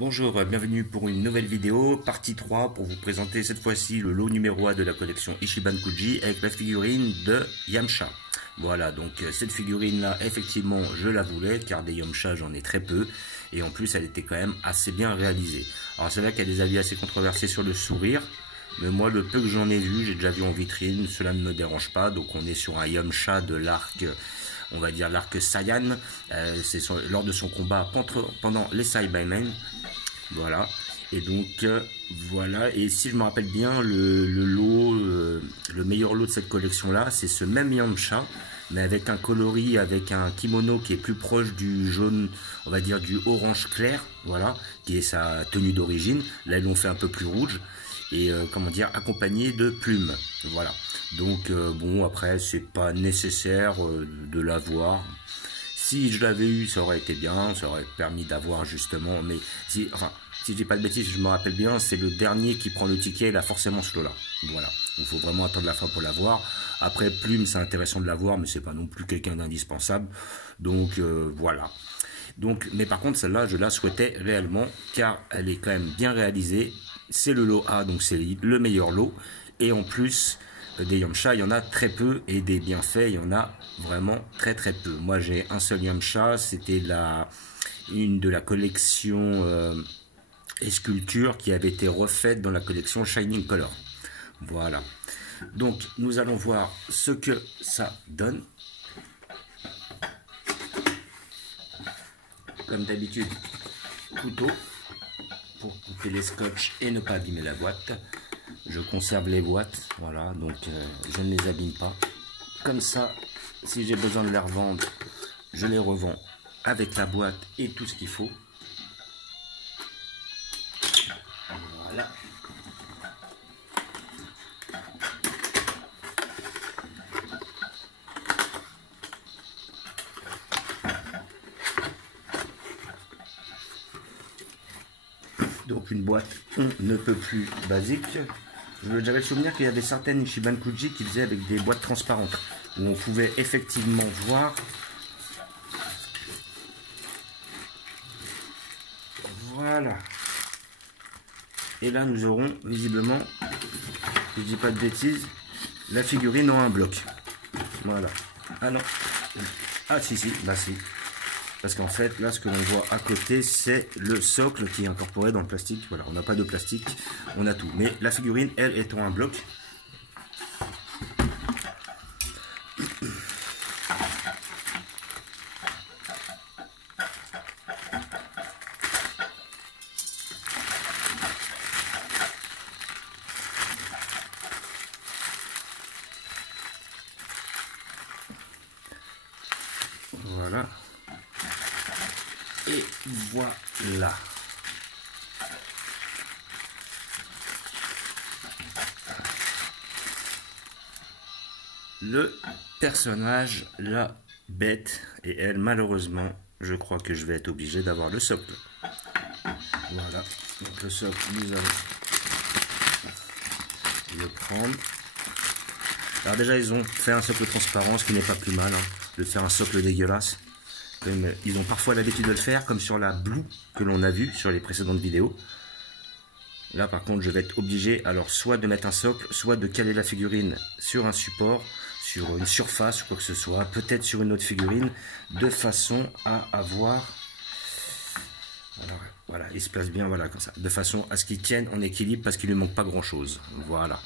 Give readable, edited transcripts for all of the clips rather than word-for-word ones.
Bonjour, bienvenue pour une nouvelle vidéo, partie 3, pour vous présenter cette fois-ci le lot numéro 1 de la collection Ichiban Kuji avec la figurine de Yamcha. Voilà, donc cette figurine-là, effectivement, je la voulais, car des Yamcha, j'en ai très peu, et en plus, elle était quand même assez bien réalisée. Alors c'est vrai qu'il y a des avis assez controversés sur le sourire, mais moi, le peu que j'en ai vu, j'ai déjà vu en vitrine, cela ne me dérange pas, donc on est sur un Yamcha de l'arc... On va dire l'arc Saiyan, c'est lors de son combat pendant les Saibamen. Voilà, et donc voilà, et si je me rappelle bien, le meilleur lot de cette collection là, c'est ce même Yamcha, mais avec un coloris, avec un kimono qui est plus proche du jaune, on va dire du orange clair, voilà, qui est sa tenue d'origine. Là ils l'ont fait un peu plus rouge, et comment dire, accompagné de plumes, voilà. Donc bon, après c'est pas nécessaire de l'avoir. Si je l'avais eu, ça aurait été bien, ça aurait permis d'avoir justement, mais si je dis pas de bêtises, je me rappelle bien, c'est le dernier qui prend le ticket, il a forcément ce lot-là. Voilà, il faut vraiment attendre la fin pour l'avoir. Après, Plume, c'est intéressant de l'avoir, mais c'est pas non plus quelqu'un d'indispensable. Donc voilà. Donc, mais par contre, celle-là, je la souhaitais réellement, car elle est quand même bien réalisée. C'est le lot A, donc c'est le meilleur lot. Et en plus, des Yamcha, il y en a très peu, et des bienfaits, il y en a vraiment très très peu. Moi, j'ai un seul Yamcha, c'était une de la collection et sculpture qui avait été refaite dans la collection Shining Color. Voilà. Donc, nous allons voir ce que ça donne. Comme d'habitude, couteau pour couper les scotch et ne pas abîmer la boîte. Je conserve les boîtes, voilà, donc je ne les abîme pas. Comme ça, si j'ai besoin de les revendre, je les revends avec la boîte et tout ce qu'il faut. Voilà. Donc une boîte on ne peut plus basique. J'avais le souvenir qu'il y avait certaines Ichiban Kuji qui faisaient avec des boîtes transparentes, où on pouvait effectivement voir. Voilà. Et là nous aurons visiblement, si je dis pas de bêtises, la figurine en un bloc. Voilà. Ah non. Ah si, bah si. Parce qu'en fait, là, ce que l'on voit à côté, c'est le socle qui est incorporé dans le plastique. Voilà, on n'a pas de plastique, on a tout. Mais la figurine, elle, étant un bloc. Voilà. Et voilà. Le personnage, la bête, et elle, malheureusement, je crois que je vais être obligé d'avoir le socle. Voilà. Donc le socle, nous allons le prendre. Alors déjà, ils ont fait un socle transparent, ce qui n'est pas plus mal, hein, de faire un socle dégueulasse. Ils ont parfois l'habitude de le faire, comme sur la Blue que l'on a vu sur les précédentes vidéos. Là par contre je vais être obligé alors soit de mettre un socle, soit de caler la figurine sur un support, sur une surface ou quoi que ce soit, peut-être sur une autre figurine, de façon à avoir... Alors, voilà, il se place bien, voilà, comme ça, de façon à ce qu'il tienne en équilibre parce qu'il ne lui manque pas grand chose. Voilà.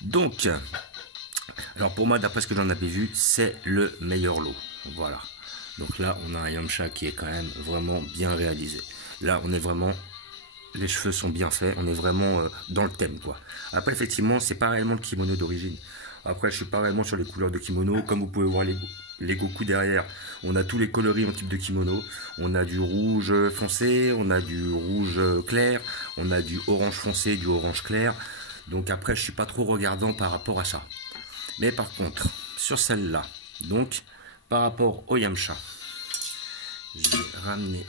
Donc, alors pour moi, d'après ce que j'en avais vu, c'est le meilleur lot. Voilà. Donc là, on a un Yamcha qui est quand même vraiment bien réalisé. Là, on est vraiment... Les cheveux sont bien faits, on est vraiment dans le thème, quoi. Après, effectivement, c'est pas réellement le kimono d'origine. Après, je suis pas réellement sur les couleurs de kimono. Comme vous pouvez voir les Goku derrière, on a tous les coloris en type de kimono. On a du rouge foncé, on a du rouge clair, on a du orange foncé, du orange clair. Donc après, je suis pas trop regardant par rapport à ça. Mais par contre, sur celle-là, donc, par rapport au Yamcha, je vais ramener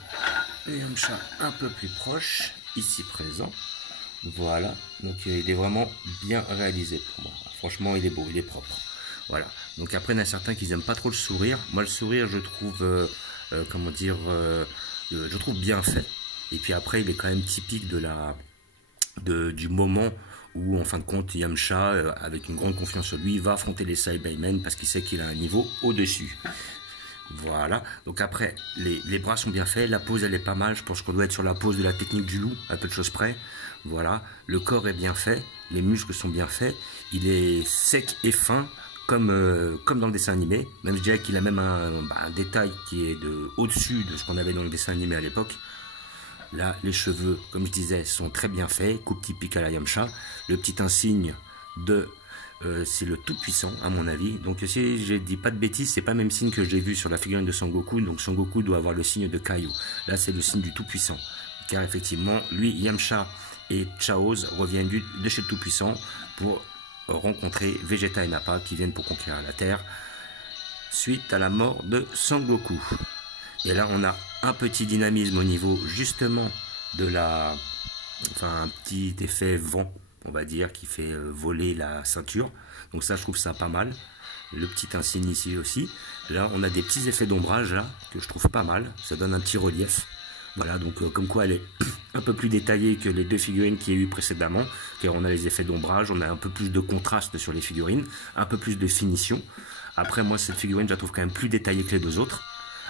le Yamcha un peu plus proche, ici présent. Voilà, donc il est vraiment bien réalisé pour moi. Franchement, il est beau, il est propre. Voilà, donc après, il y en a certains qui n'aiment pas trop le sourire. Moi, le sourire, je trouve, comment dire, je trouve bien fait. Et puis après, il est quand même typique du moment où, en fin de compte, Yamcha, avec une grande confiance en lui, va affronter les Cybermen parce qu'il sait qu'il a un niveau au-dessus. Voilà, donc après, les bras sont bien faits, la pose elle est pas mal, je pense qu'on doit être sur la pose de la technique du loup, à peu de choses près. Voilà, le corps est bien fait, les muscles sont bien faits, il est sec et fin, comme dans le dessin animé. Même je dirais qu'il a même un détail qui est au-dessus de ce qu'on avait dans le dessin animé à l'époque. Là, les cheveux, comme je disais, sont très bien faits, coupe typique à la Yamcha. Le petit insigne c'est le Tout-Puissant, à mon avis. Donc, si je dis pas de bêtises, c'est pas le même signe que j'ai vu sur la figurine de Sangoku. Donc, Sangoku doit avoir le signe de Kaio. Là, c'est le signe du Tout-Puissant. Car, effectivement, lui, Yamcha et Chaoz reviennent de chez le Tout-Puissant pour rencontrer Vegeta et Nappa qui viennent pour conquérir la Terre suite à la mort de Sangoku. Et là, on a un petit dynamisme au niveau, justement, un petit effet vent, on va dire, qui fait voler la ceinture. Donc ça, je trouve ça pas mal. Le petit insigne ici aussi. Là, on a des petits effets d'ombrage, là, que je trouve pas mal. Ça donne un petit relief. Voilà, donc comme quoi elle est un peu plus détaillée que les deux figurines qu'il y a eu précédemment. Car on a les effets d'ombrage, on a un peu plus de contraste sur les figurines, un peu plus de finition. Après, moi, cette figurine, je la trouve quand même plus détaillée que les deux autres.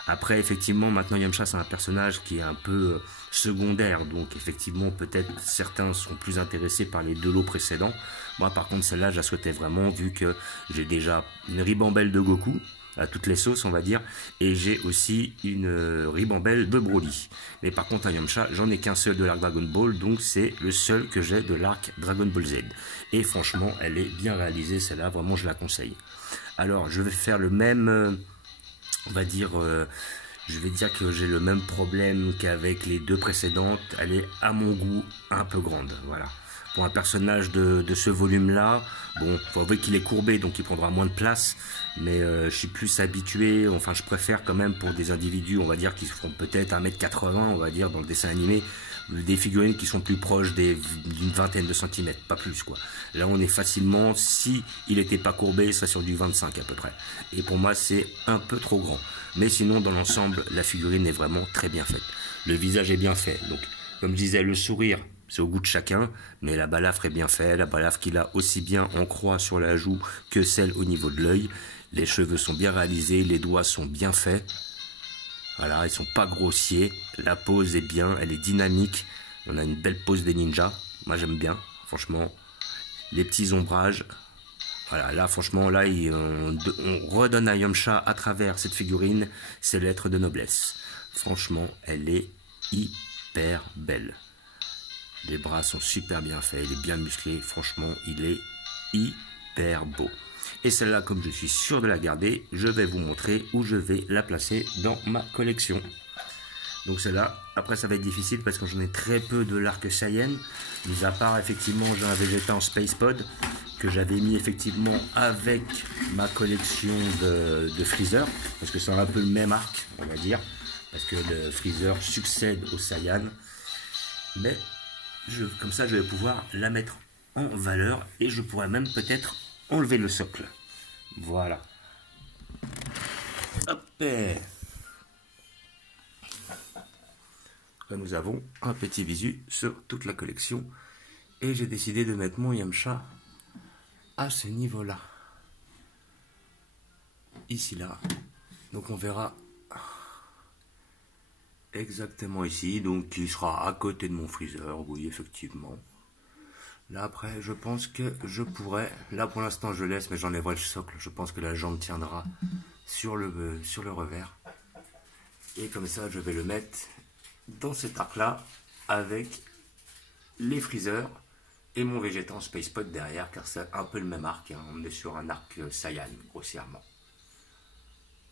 Après, effectivement, maintenant Yamcha, c'est un personnage qui est un peu secondaire. Donc, effectivement, peut-être certains sont plus intéressés par les deux lots précédents. Moi, par contre, celle-là, je la souhaitais vraiment, vu que j'ai déjà une ribambelle de Goku, à toutes les sauces, on va dire. Et j'ai aussi une ribambelle de Broly. Mais par contre, à Yamcha, j'en ai qu'un seul de l'arc Dragon Ball. Donc, c'est le seul que j'ai de l'arc Dragon Ball Z. Et franchement, elle est bien réalisée, celle-là. Vraiment, je la conseille. Alors, je vais faire le même... on va dire, je vais dire que j'ai le même problème qu'avec les deux précédentes. Elle est, à mon goût, un peu grande. Voilà. Pour un personnage de ce volume-là, bon, faut avouer qu'il est courbé, donc il prendra moins de place. Mais je suis plus habitué, enfin, je préfère quand même pour des individus, on va dire, qui feront peut-être 1m80, on va dire, dans le dessin animé, des figurines qui sont plus proches d'une vingtaine de centimètres, pas plus, quoi. Là, on est facilement, si il n'était pas courbé, ça sur du 25 à peu près. Et pour moi, c'est un peu trop grand. Mais sinon, dans l'ensemble, la figurine est vraiment très bien faite. Le visage est bien fait. Donc, comme je disais, le sourire, c'est au goût de chacun. Mais la balafre est bien faite. La balafre qu'il a aussi bien en croix sur la joue que celle au niveau de l'œil. Les cheveux sont bien réalisés. Les doigts sont bien faits. Voilà, ils sont pas grossiers. La pose est bien, elle est dynamique. On a une belle pose des ninjas. Moi, j'aime bien, franchement. Les petits ombrages. Voilà, là, franchement, là, on redonne à Yamcha à travers cette figurine ses lettres de noblesse. Franchement, elle est hyper belle. Les bras sont super bien faits, il est bien musclé. Franchement, il est hyper beau. Et celle-là, comme je suis sûr de la garder, je vais vous montrer où je vais la placer dans ma collection. Donc celle-là, après ça va être difficile parce que j'en ai très peu de l'arc Saiyan. Mis à part, effectivement, j'ai un Vegeta en Space Pod que j'avais mis effectivement avec ma collection de Freezer. Parce que c'est un peu le même arc, on va dire. Parce que le Freezer succède au Saiyan. Mais comme ça, je vais pouvoir la mettre en valeur. Et je pourrais même peut-être enlever le socle. Voilà. Hop. Là, nous avons un petit visu sur toute la collection. Et j'ai décidé de mettre mon Yamcha à ce niveau-là. Ici, là. Donc, on verra exactement ici. Donc, il sera à côté de mon Freezer. Oui, effectivement. Là, après, je pense que je pourrais... Là, pour l'instant, je laisse, mais j'enlèverai le socle. Je pense que la jambe tiendra sur le revers. Et comme ça, je vais le mettre dans cet arc-là avec les Freezer et mon Vegeta en Space Pod derrière, car c'est un peu le même arc. Hein. On est sur un arc Saiyan, grossièrement.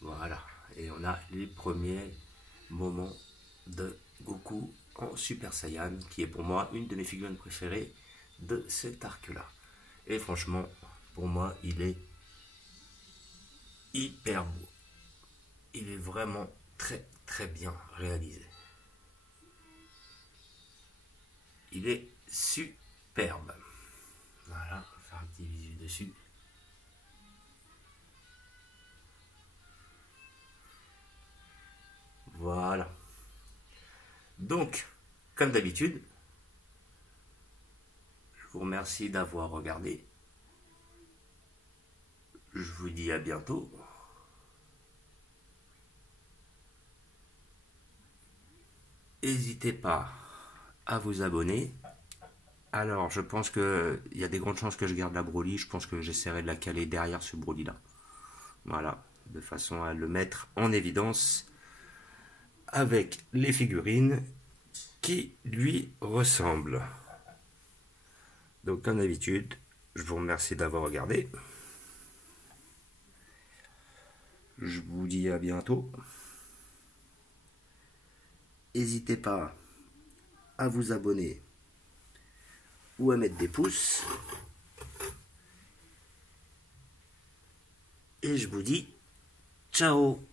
Voilà. Et on a les premiers moments de Goku en Super Saiyan, qui est pour moi une de mes figurines préférées de cet arc-là. Et franchement, pour moi, il est hyper beau. Il est vraiment très très bien réalisé. Il est superbe. Voilà, on va faire un petit visu dessus. Voilà. Donc, comme d'habitude, je vous remercie d'avoir regardé. Je vous dis à bientôt. N'hésitez pas à vous abonner. Alors, je pense qu'il y a des grandes chances que je garde la Broly. Je pense que j'essaierai de la caler derrière ce Broly-là. Voilà, de façon à le mettre en évidence avec les figurines qui lui ressemblent. Donc, comme d'habitude, je vous remercie d'avoir regardé. Je vous dis à bientôt. N'hésitez pas à vous abonner ou à mettre des pouces. Et je vous dis ciao.